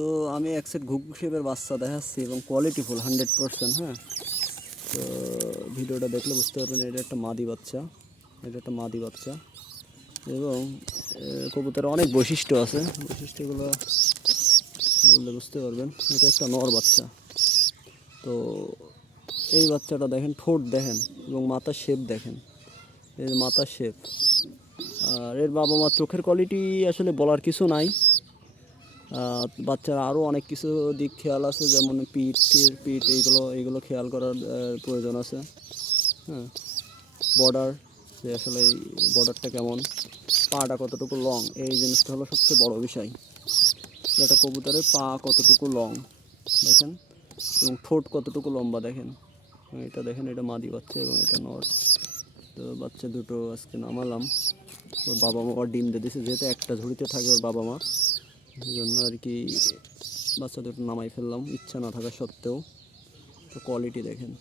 তো আমি এক সেট ঘুঘু শেপের বাচ্চা দেখাচ্ছি এবং কোয়ালিটিফুল 100%। হ্যাঁ, তো ভিডিওটা দেখলে বুঝতে পারবেন এটা একটা মাদি বাচ্চা, এবং কবুতরের অনেক বৈশিষ্ট্য আছে, বৈশিষ্ট্যগুলো বললে বুঝতে পারবেন। এটা একটা নর বাচ্চা। তো এই বাচ্চাটা দেখেন, ঠোঁট দেখেন এবং মাথার শেপ দেখেন, এই মাথার শেপ। আর এর বাবা মার চোখের কোয়ালিটি আসলে বলার কিছু নাই। বাচ্চার আরও অনেক কিছু দিক খেয়াল আছে, যেমন পিঠ এইগুলো খেয়াল করার প্রয়োজন আছে। হ্যাঁ, বর্ডার, যে আসলে এই বর্ডারটা কেমন, পাটা কতটুকু লং, এই জিনিসটা হলো সবচেয়ে বড় বিষয়। যেটা কবুতরের পা কতটুকু লং দেখেন, এবং ঠোঁট কতটুকু লম্বা দেখেন। এটা দেখেন, এটা মাদি বাচ্চা এবং এটা নর। তো বাচ্চা দুটো আজকে নামালাম, ওর বাবা মা ডিম দিয়ে দিয়েছে, যেহেতু একটা ঝুড়িতে থাকে ওর বাবা মা, এই জন্য আর কি বাচ্চা দুটো নামাই ফেললাম ইচ্ছা না থাকা সত্ত্বেও। তো কোয়ালিটি দেখেন।